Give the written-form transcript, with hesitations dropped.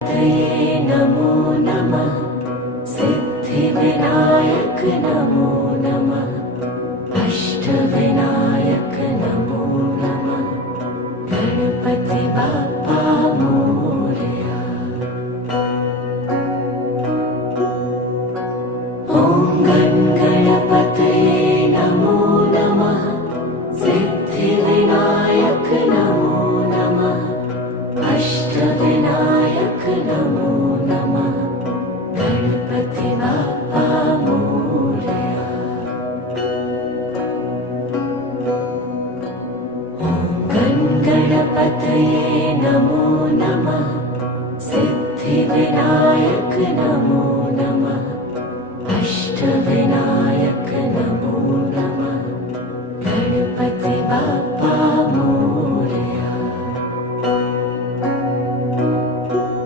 तये नमो नमः। सिद्धिविनायक नमो नमः। अष्टविनायक नमो नमः। गणपति बाप्पा मोरया। ॐ गणपतये नमो नमः। सिद्धिविनायक नमो नमः। अष्टविनायक नमो नमः। गणपति बाप्पा मोरया। ॐ गणपतये नमो नमः। सिद्धिविनायक नमो नमः।